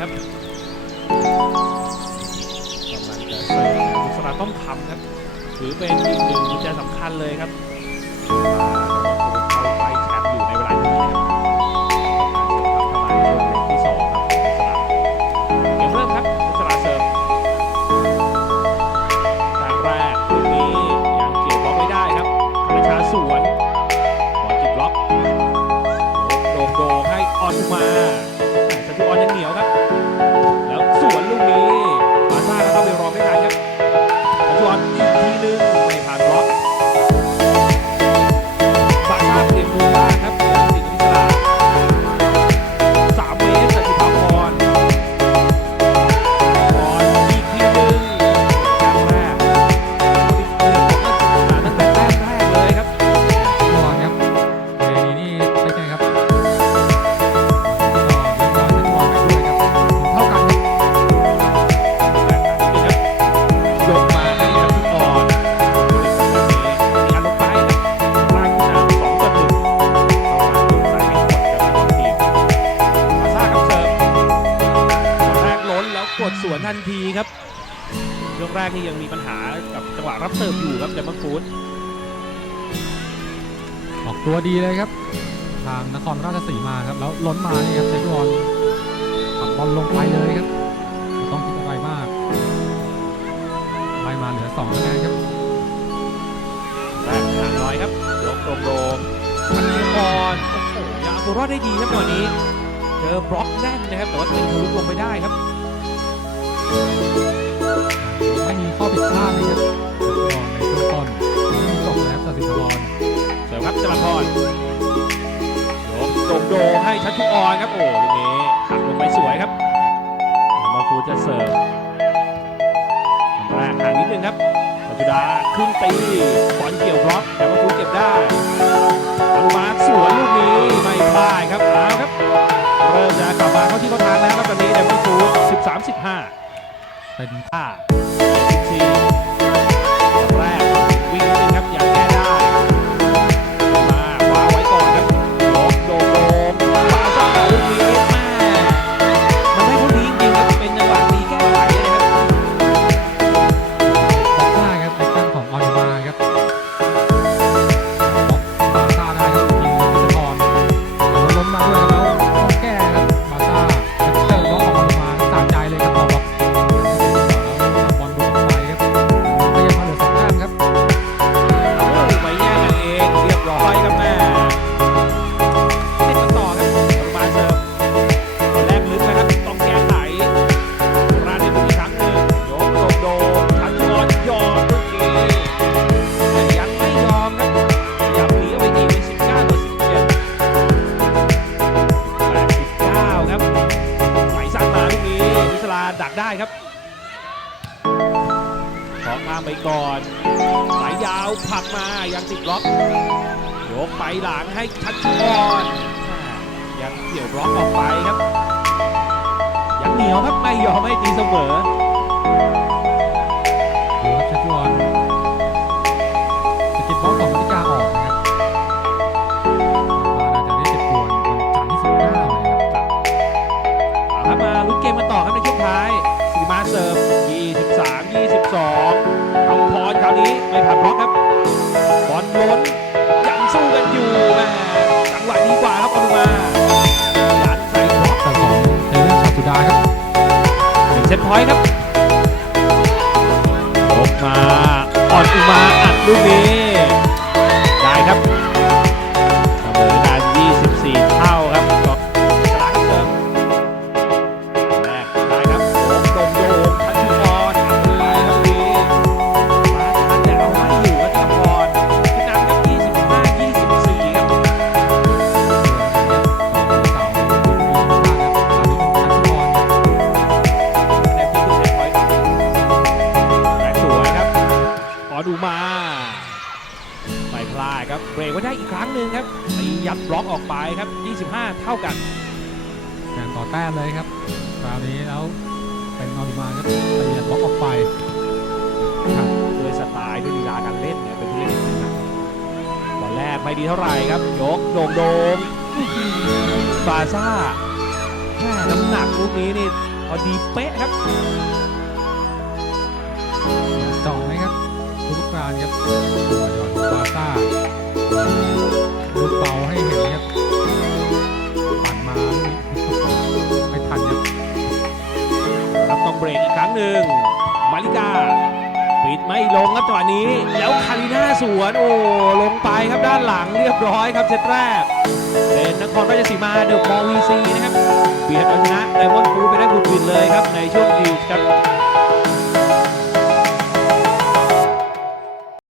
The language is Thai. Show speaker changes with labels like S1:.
S1: ครับกำลังจะเสิร์ฟนะบุษราต้อมคำครับ ถือเป็นอีกหนึ่งกุญแจสำคัญเลยครับมาเข้าไปแชมป์อยู่ในเวลานี้นะครับกับการเสิร์ฟครับเข้ามาในช่วงเบรกที่สองครับข ทันทีครับช่วงแรกนี่ยังมีปัญหากับจังหวะรับเสิร์ฟอยู่ครับเดมอนฟูด
S2: ออกตัวดีเลยครับ ทางนครราชสีมาครับ แล้วล้นมานี่ครับเซฟบอลทำบอลลงไปเลยครับไม่ต้องคิดอะไรมากไล่มาเหลือ2คะแนนครับ
S1: แรกห่างน้อยครับยกตรงโดมพันธุกรโอ้โหยังเอาตัวรอดได้ดีครับตอนนี้ เจอบล็อกแน่นนะครับแต่ว่าตีทะลุลงไปได้ครับ
S2: ไม่มีข้อผิดพลาดเลยครับเซฟบอลในช่วงต้นจบแล้วตัดสินบอล
S1: เสริมครับจราพรยกโด่งโดให้ชัชชุออนครับ โอ้ลูกนี้หักลงไปสวยครับมาฟูจะเสิร์ฟแรกห่างนิดนึงครับปัจจุดาขึ้นตีบอลเกี่ยวบล็อกแต่มาฟูเก็บได้อันมาสวนลูกนี้ไม่พลาดครับเอาครับ เริ่มจะกลับมาเข้าที่เขาทางแล้วครับตอนนี้เดมอนฟู13 15
S2: เป็น
S1: ห้าที ครับข
S2: อข้ามไปก่อ
S1: นสายยาวผลักมายังติดล็อกยกไปหลังให้ชัดชอนยังเกี่ยวบล็อกออกไปครับ ยังเหนียวครับไม่ยอมให้ตีเสมอ
S2: บล็อกครับบ
S1: อลล้นยังสู้กันอยู่แม่จังหวะดีกว่าครับอนุมายันใส่บล็อก
S2: แต่ของเทเลองชาสุดาครับ
S1: หนึ่งเซตพอยต์ครับยกมาอ่อนอุมาอัดลูกนี้ ดูมาไม่พลาดครับเบรกไว้ได้อีกครั้งหนึ่งครับตียัดบล็อกออกไปครับ 25 เท่ากัน
S2: แข่งต่อแต้มเลยครับคราวนี้แล้วเป็นออริมาครับตีบล็อกออกไป
S1: ครับด้วยสไตล์ด้วยลีลาการเล่นเนี่ยเป็นผู้เล่นที่ครับบอลแรกไม่ดีเท่าไหร่ครับ ยกโด่งโดงอื้อหือบาซ่าแม่น้ำหนักลูกนี้นี่พอดีเป๊ะครับ
S2: จองไหมครับ ทุกการครับตัวหย่อนบาซ่าลูกเบาให้เห็นครับปั่นมาไม่ทันครับ
S1: ครับต้องเบรกอีกครั้งหนึ่งมาริกาปิดไม่ลงครับจังหวะนี้ แล้วคาริน่าสวนโอ้ลงไปครับด้านหลังเรียบร้อยครับเซตแรกเป็นนครราชสีมาเดอะมอลวีซีนะครับเบียดเอาชนะไดมอนด์ฟูไปได้บุดบินเลยครับในช่วงดิวครับ